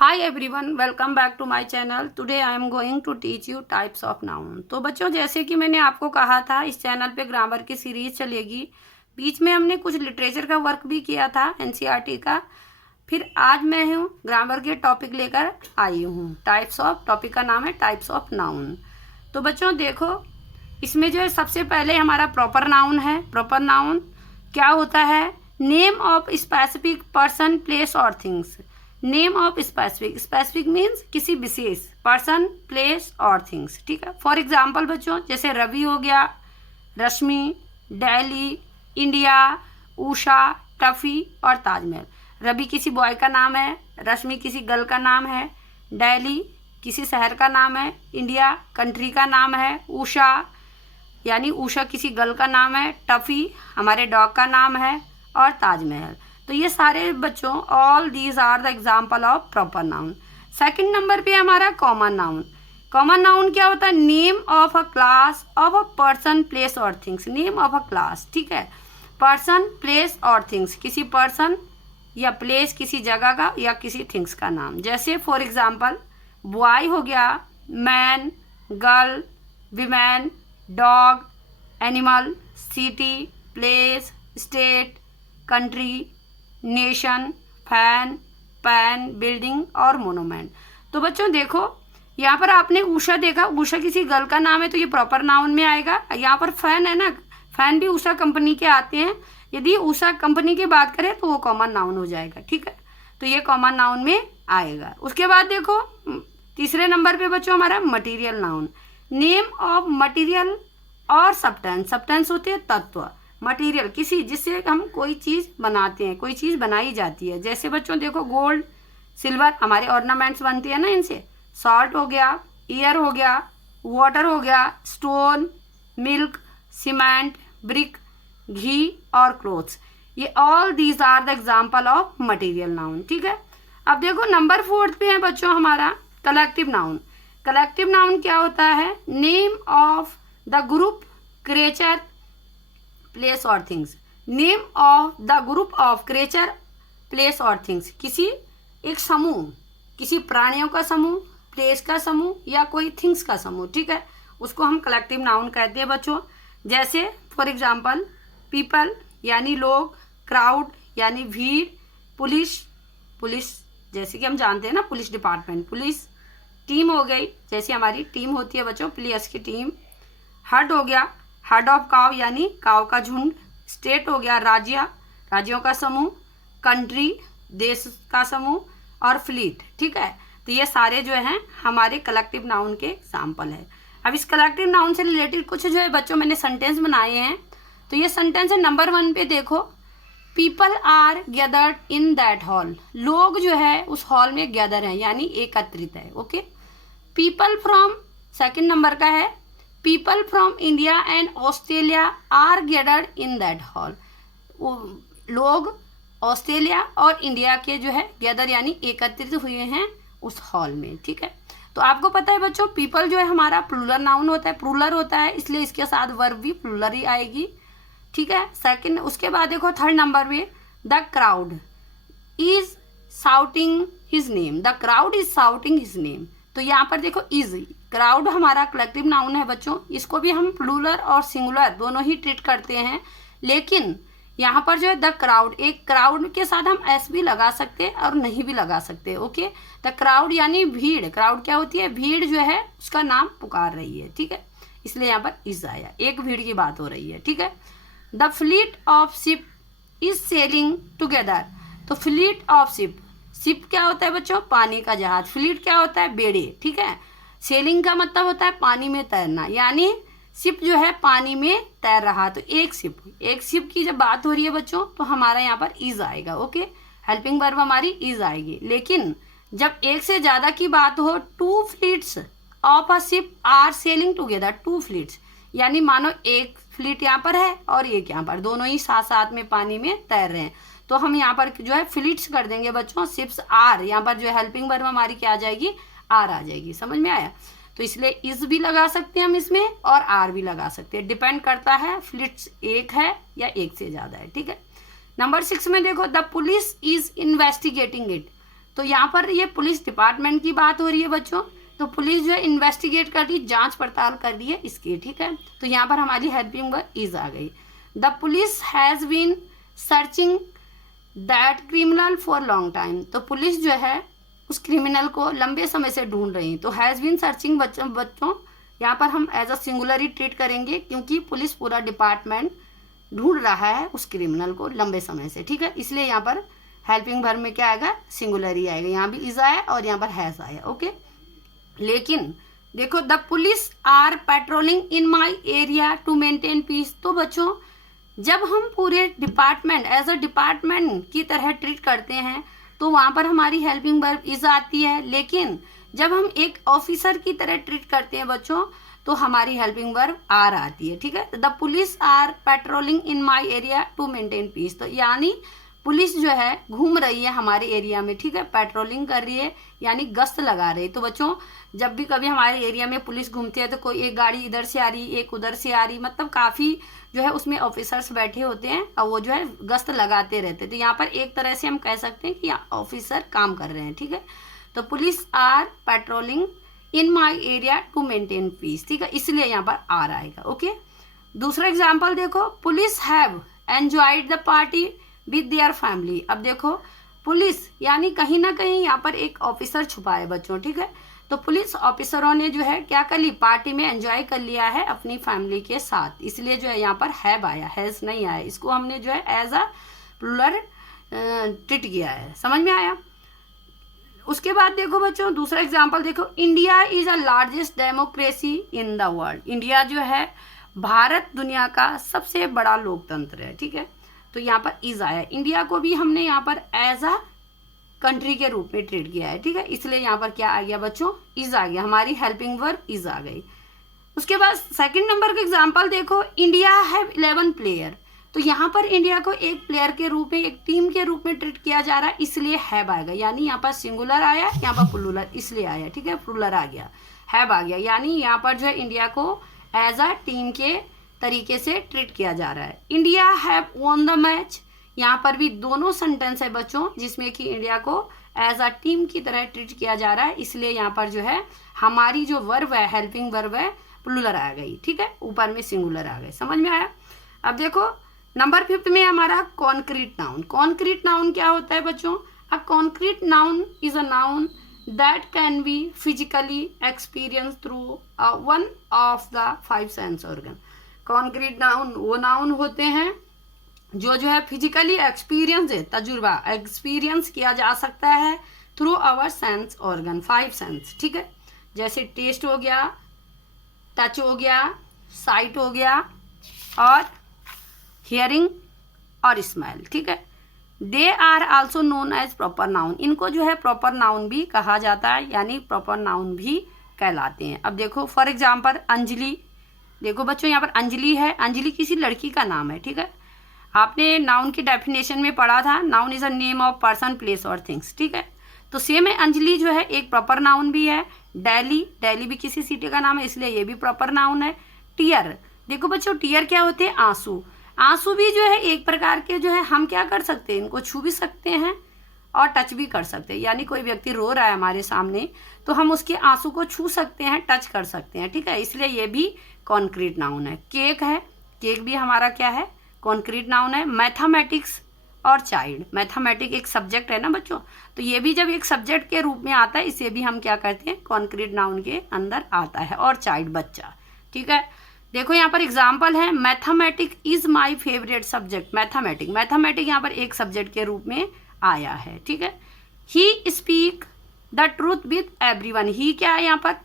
Hi everyone, welcome back to my channel. Today I am going to teach you types of noun. तो बच्चों, जैसे कि मैंने आपको कहा था इस चैनल पे ग्रामर की सीरीज चलेगी। बीच में हमने कुछ लिटरेचर का वर्क भी किया था एनसीईआरटी का। फिर आज मैं हूँ ग्रामर के टॉपिक लेकर आई हूँ। टाइप्स ऑफ, टॉपिक का नाम है टाइप्स ऑफ नाउन। तो बच्चों देखो, इसमें जो है सबसे पहले हमारा प्रॉपर नाउन है। प्रॉपर नाउन क्या होता है? Name of specific person, place और things. Name of specific, specific means किसी विशेष पर्सन, प्लेस और थिंग्स। ठीक है। फॉर एग्जाम्पल बच्चों, जैसे रवि हो गया, रश्मि, दिल्ली, इंडिया, उषा, टफी और ताजमहल। रवि किसी बॉय का नाम है, रश्मि किसी गर्ल का नाम है, दिल्ली किसी शहर का नाम है, इंडिया कंट्री का नाम है, उषा यानी उषा किसी गर्ल का नाम है, टफी हमारे डॉग का नाम है और ताजमहल। तो ये सारे बच्चों, all these are the example of proper noun. Second number पे हमारा कॉमन नाउन। कॉमन नाउन क्या होता है? Name of a class, of a person, place और things. Name of a class, ठीक है, पर्सन, प्लेस और थिंग्स, किसी पर्सन या प्लेस, किसी जगह का या किसी थिंग्स का नाम। जैसे फॉर एग्जाम्पल बॉय हो गया, man, girl, women, dog, animal, city, place, state, country, nation, fan, pan, building और मोनूमेंट। तो बच्चों देखो, यहाँ पर आपने उषा देखा, उषा किसी गर्ल का नाम है तो ये प्रॉपर नाउन में आएगा। यहाँ पर फैन है ना, फैन भी उषा कंपनी के आते हैं। यदि उषा कंपनी की बात करें तो वो कॉमन नाउन हो जाएगा। ठीक है, तो ये कॉमन नाउन में आएगा। उसके बाद देखो तीसरे नंबर पे बच्चों हमारा material noun. Name of material और सब्सटेंस। सब्सटेंस होते हैं तत्व, मटेरियल किसी जिससे हम कोई चीज़ बनाते हैं, कोई चीज़ बनाई जाती है। जैसे बच्चों देखो गोल्ड, सिल्वर हमारे ऑर्नामेंट्स बनते हैं ना इनसे। सॉल्ट हो गया, ईयर हो गया, वाटर हो गया, स्टोन, मिल्क, सीमेंट, ब्रिक, घी और क्लोथ्स। ये all these are the example of material noun. ठीक है। अब देखो नंबर 4 पे है बच्चों हमारा कलेक्टिव नाउन। कलेक्टिव नाउन क्या होता है? Name of the group, creature, place और things. Name of the group of creature, place और थिंग्स। किसी एक समूह, किसी प्राणियों का समूह, प्लेस का समूह या कोई थिंग्स का समूह। ठीक है, उसको हम कलेक्टिव नाउन कहते हैं बच्चों। जैसे फॉर एग्जाम्पल पीपल यानी लोग, क्राउड यानी भीड़, पुलिस, पुलिस जैसे कि हम जानते हैं ना पुलिस डिपार्टमेंट, पुलिस। टीम हो गई, जैसे हमारी टीम होती है बच्चों, प्लेयर्स की टीम। हर्ड हो गया, हर्ड ऑफ काव यानी काव का झुंड। स्टेट हो गया राज्य, राज्यों का समूह। कंट्री देश का समूह। और फ्लीट। ठीक है, तो ये सारे जो हैं हमारे कलेक्टिव नाउन के एग्जाम्पल है। अब इस कलेक्टिव नाउन से रिलेटेड कुछ जो है बच्चों मैंने सेंटेंस बनाए हैं। तो ये सेंटेंस है नंबर 1 पे देखो, people are gathered in that hall. लोग जो है उस हॉल में गैदर हैं यानी एकत्रित है। Okay. People from, second number का है, people from India and Australia are gathered in that hall. लोग ऑस्ट्रेलिया और इंडिया के जो है गैदर यानी एकत्रित हुए हैं उस हॉल में। ठीक है, तो आपको पता है बच्चों पीपल जो है हमारा प्लूरल नाउन होता है, प्लूरल होता है, इसलिए इसके साथ वर्ब भी प्लूरल ही आएगी। ठीक है। सेकंड, उसके बाद देखो थर्ड नंबर पे, the crowd is shouting his name. The crowd is shouting his name. तो यहाँ पर देखो इज, क्राउड हमारा कलेक्टिव नाउन है बच्चों। इसको भी हम प्लूरल और सिंगुलर दोनों ही ट्रीट करते हैं, लेकिन यहाँ पर जो है द क्राउड, एक क्राउड के साथ हम एस भी लगा सकते हैं और नहीं भी लगा सकते। ओके। द क्राउड यानी भीड़। क्राउड क्या होती है? भीड़ जो है उसका नाम पुकार रही है। ठीक है, इसलिए यहाँ पर इज आया, एक भीड़ की बात हो रही है। ठीक है। The fleet of ship is selling together. तो फ्लीट ऑफ शिप, शिप क्या होता है बच्चों? पानी का जहाज। फ्लीट क्या होता है? बेड़े। ठीक है। सेलिंग का मतलब होता है पानी में तैरना, यानी शिप जो है पानी में तैर रहा। तो एक शिप की जब बात हो रही है बच्चों तो हमारा यहाँ पर इज आएगा। ओके, हेल्पिंग वर्ब हमारी इज आएगी। लेकिन जब एक से ज्यादा की बात हो, 2 fleets of a ship are sailing together. 2 fleets यानी मानो एक फ्लीट यहाँ पर है और एक यहाँ पर, दोनों ही साथ साथ में पानी में तैर रहे हैं। तो हम यहाँ पर जो है फ्लीट्स कर देंगे बच्चों, शिप्स आर। यहाँ पर जो है हेल्पिंग वर्ब हमारी क्या आ जाएगी? आर आ जाएगी। समझ में आया? तो इसलिए इज भी लगा सकते हैं हम इसमें और आर भी लगा सकते हैं, डिपेंड करता है फ्लिट्स एक है या एक से ज्यादा है। ठीक है। नंबर 6 में देखो, the police is investigating it. तो यहाँ पर ये पुलिस डिपार्टमेंट की बात हो रही है बच्चों। तो पुलिस जो है इन्वेस्टिगेट कर रही, जांच पड़ताल कर रही है इसकी, ठीक है। तो यहाँ पर हमारी हेल्पिंग वर्ब इज आ गई। The police has been searching that criminal for long time. तो पुलिस जो है उस क्रिमिनल को लंबे समय से ढूंढ रही है। तो हैज़ बीन सर्चिंग बच्चों यहाँ पर हम एज अ सिंगुलर ही ट्रीट करेंगे, क्योंकि पुलिस पूरा डिपार्टमेंट ढूंढ रहा है उस क्रिमिनल को लंबे समय से, ठीक है। इसलिए यहाँ पर हेल्पिंग वर्ब में क्या आएगा, सिंगुलर ही आएगा। यहाँ भी इज आया और यहाँ पर हैज़ आया, ओके। लेकिन देखो, the police are patrolling in my area to maintain peace. तो बच्चों जब हम पूरे डिपार्टमेंट एज अ डिपार्टमेंट की तरह ट्रीट करते हैं तो वहाँ पर हमारी हेल्पिंग वर्ब इज आती है। लेकिन जब हम एक ऑफिसर की तरह ट्रीट करते हैं बच्चों तो हमारी हेल्पिंग वर्ब आर आती है, ठीक है। The police are patrolling in my area to maintain peace. तो यानी पुलिस जो है घूम रही है हमारे एरिया में, ठीक है, पेट्रोलिंग कर रही है यानी गश्त लगा रही है। तो बच्चों जब भी कभी हमारे एरिया में पुलिस घूमती है तो कोई एक गाड़ी इधर से आ रही, एक उधर से आ रही, मतलब काफ़ी जो है उसमें ऑफिसर्स बैठे होते हैं और वो जो है गश्त लगाते रहते हैं। तो यहाँ पर एक तरह से हम कह सकते हैं कि यहाँ ऑफिसर काम कर रहे हैं, ठीक है। तो police are patrolling in my area to maintain peace, ठीक है, इसलिए यहाँ पर आर आएगा, ओके। दूसरा एग्जाम्पल देखो, police have enjoyed the party with their family. अब देखो पुलिस यानी कहीं ना कहीं यहाँ पर एक ऑफिसर छुपा है बच्चों, ठीक है। तो पुलिस ऑफिसरों ने जो है क्या कर ली, पार्टी में एंजॉय कर लिया है अपनी फैमिली के साथ, इसलिए जो है यहाँ पर हैव आया, हैज नहीं आया। इसको हमने जो है एज अ प्लूरल ट्रीट किया है, समझ में आया। उसके बाद देखो बच्चों दूसरा एग्जाम्पल देखो, India is a largest democracy in the world. India जो है भारत दुनिया का सबसे बड़ा लोकतंत्र है, ठीक है। तो यहाँ पर इज आया, इंडिया को भी हमने यहाँ पर एज अ कंट्री के रूप में ट्रीट किया है, ठीक है, इसलिए यहाँ पर क्या आ गया बच्चों, इज आ गया, हमारी हेल्पिंग वर्ब इज आ गई। उसके बाद सेकंड नंबर का एग्जांपल देखो, इंडिया हैव 11 प्लेयर। तो यहाँ पर इंडिया को एक प्लेयर के रूप में, एक टीम के रूप में ट्रीट किया जा रहा है, इसलिए हैव आएगा, यानी यहाँ पर सिंगुलर आया, यहाँ पर प्लूरल इसलिए आया, ठीक है, प्लूरल आ गया, हैव आ गया, यानी यहाँ पर जो है इंडिया को एज अ टीम के तरीके से ट्रीट किया जा रहा है। India have won the match, यहाँ पर भी दोनों सेंटेंस है बच्चों जिसमें कि इंडिया को एज अ टीम की तरह ट्रीट किया जा रहा है, इसलिए यहाँ पर जो है हमारी जो वर्ब है, हेल्पिंग वर्ब है, प्लूरल आ गई, ठीक है, ऊपर में सिंगुलर आ गए, समझ में आया। अब देखो नंबर 5 में हमारा कॉन्क्रीट नाउन। कॉन्क्रीट नाउन क्या होता है बच्चों, a concrete noun is a noun that can be physically experience through one of the 5 sense organ. Concrete noun वो नाउन होते हैं जो है फिजिकली एक्सपीरियंस है, तजुर्बा एक्सपीरियंस किया जा सकता है through our sense organ, 5 sense, ठीक है। जैसे टेस्ट हो गया, टच हो गया, साइट हो गया और हियरिंग और स्मेल, ठीक है। They are also known as proper noun. इनको जो है प्रॉपर नाउन भी कहा जाता है, यानी प्रॉपर नाउन भी कहलाते हैं। अब देखो फॉर एग्जाम्पल अंजलि, देखो बच्चों यहाँ पर अंजलि है, अंजलि किसी लड़की का नाम है, ठीक है। आपने नाउन की डेफिनेशन में पढ़ा था, noun is a name of person, place और थिंग्स, ठीक है। तो सेम है, अंजलि जो है एक प्रॉपर नाउन भी है। दिल्ली, दिल्ली भी किसी सिटी का नाम है, इसलिए ये भी प्रॉपर नाउन है। टीयर, देखो बच्चों टीयर क्या होते हैं, आंसू। आंसू भी जो है एक प्रकार के जो है हम क्या कर सकते हैं, इनको छू भी सकते हैं और टच भी कर सकते हैं, यानी कोई व्यक्ति रो रहा है हमारे सामने तो हम उसके आंसू को छू सकते हैं, टच कर सकते हैं, ठीक है, इसलिए ये भी कॉन्क्रीट नाउन है। केक है, केक भी हमारा क्या है, कॉन्क्रीट नाउन है। मैथमेटिक्स और चाइल्ड, मैथमेटिक एक सब्जेक्ट है ना बच्चों, तो ये भी जब एक सब्जेक्ट के रूप में आता है इसे भी हम क्या करते हैं, कॉन्क्रीट नाउन के अंदर आता है। और चाइल्ड बच्चा, ठीक है। देखो यहाँ पर एग्जाम्पल है, mathematic is my favourite subject. Mathematic, mathematic यहाँ पर एक सब्जेक्ट के रूप में आया है, ठीक है। He speak the truth with everyone, ही क्या है यहाँ पर,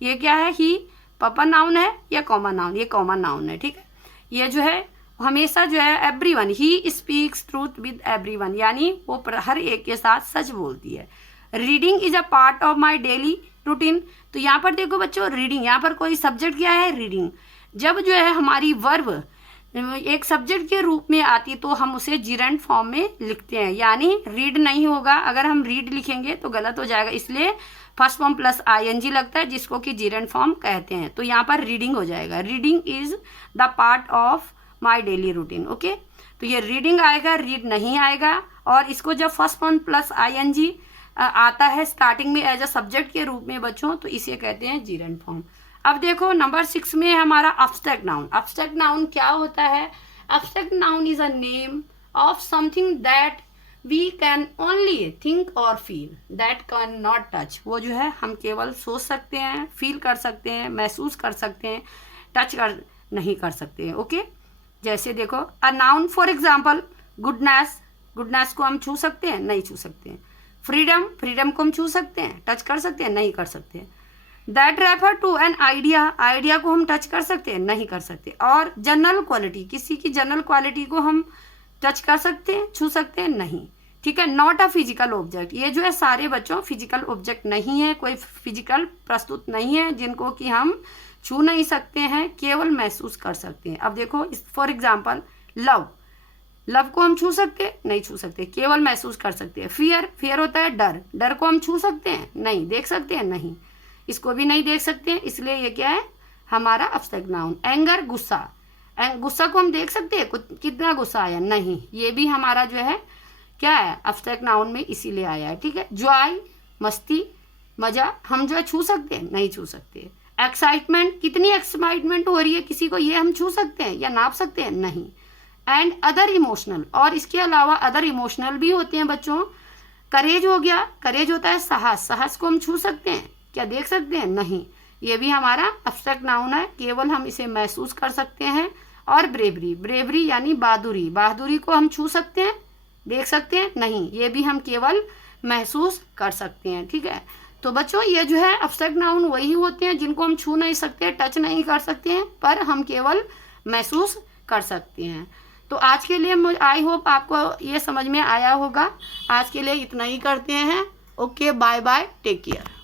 ये क्या है, ही प्रॉपर नाउन है या कॉमन नाउन, ये कॉमन नाउन है, ठीक है। ये जो है हमेशा जो है everyone, he speaks truth with everyone, यानी वो हर एक के साथ सच बोलती है। Reading is a part of my daily routine, तो यहाँ पर देखो बच्चों रीडिंग, यहाँ पर कोई सब्जेक्ट क्या है, रीडिंग। जब जो है हमारी वर्ब एक सब्जेक्ट के रूप में आती तो हम उसे जिरेंट फॉर्म में लिखते हैं, यानी रीड नहीं होगा, अगर हम रीड लिखेंगे तो गलत हो जाएगा, इसलिए फर्स्ट फॉर्म प्लस आईएनजी लगता है जिसको कि जिरेंट फॉर्म कहते हैं। तो यहाँ पर रीडिंग हो जाएगा, reading is the part of my daily routine, okay. तो ये रीडिंग आएगा, रीड नहीं आएगा। और इसको जब फर्स्ट फॉर्म प्लस आईएनजी आता है स्टार्टिंग में एज अ सब्जेक्ट के रूप में बच्चों, तो इसे कहते हैं जीरेंड फॉर्म। अब देखो नंबर 6 में हमारा एब्स्ट्रैक्ट नाउन। एब्स्ट्रैक्ट नाउन क्या होता है? Abstract noun is a name of something that we can only think और feel, that can not touch. वो जो है हम केवल सोच सकते हैं, फील कर सकते हैं, महसूस कर सकते हैं, टच कर नहीं कर सकते हैं। ओके, जैसे देखो a noun for example goodness, goodness को हम छू सकते हैं? नहीं छू सकते हैं। फ्रीडम, फ्रीडम को हम छू सकते हैं, टच कर सकते हैं? नहीं कर सकते। That refer to an idea, idea को हम टच कर सकते हैं? नहीं कर सकते। और जनरल क्वालिटी, किसी की जनरल क्वालिटी को हम टच कर सकते हैं, छू सकते हैं? नहीं। ठीक है, नॉट अ फिजिकल ऑब्जेक्ट, ये जो है सारे बच्चों फिजिकल ऑब्जेक्ट नहीं है, कोई फिजिकल प्रस्तुत नहीं है जिनको कि हम छू नहीं सकते हैं, केवल महसूस कर सकते हैं। अब देखो फॉर एग्जाम्पल लव, लव को हम छू सकते हैं? नहीं छू सकते, केवल महसूस कर सकते हैं। फियर, फियर होता है डर, डर को हम छू सकते हैं? नहीं। देख सकते हैं? नहीं, इसको भी नहीं देख सकते हैं, इसलिए ये क्या है हमारा एब्स्ट्रैक्ट नाउन। एंगर, गुस्सा, गुस्सा को हम देख सकते हैं? कितना गुस्सा आया? नहीं, ये भी हमारा जो है क्या है एब्स्ट्रैक्ट नाउन में इसीलिए आया है। ठीक है, जॉय, मस्ती, मजा, हम जो है छू सकते हैं? नहीं छू सकते। एक्साइटमेंट, कितनी एक्साइटमेंट हो रही है किसी को, ये हम छू सकते हैं या नाप सकते हैं? नहीं। एंड अदर इमोशनल, और इसके अलावा अदर इमोशनल भी होते हैं बच्चों। करेज हो गया, करेज होता है साहस, साहस को हम छू सकते हैं? क्या देख सकते हैं? नहीं, ये भी हमारा एब्स्ट्रैक्ट नाउन है, केवल हम इसे महसूस कर सकते हैं। और ब्रेवरी, ब्रेवरी यानी बहादुरी, बहादुरी को हम छू सकते हैं? देख सकते हैं? नहीं, ये भी हम केवल महसूस कर सकते हैं। ठीक है, तो बच्चों ये जो है एब्स्ट्रैक्ट नाउन वही होते हैं जिनको हम छू नहीं सकते, टच नहीं कर सकते हैं, पर हम केवल महसूस कर सकते हैं। तो आज के लिए आई होप आपको ये समझ में आया होगा। आज के लिए इतना ही करते हैं। Okay, bye bye, take care.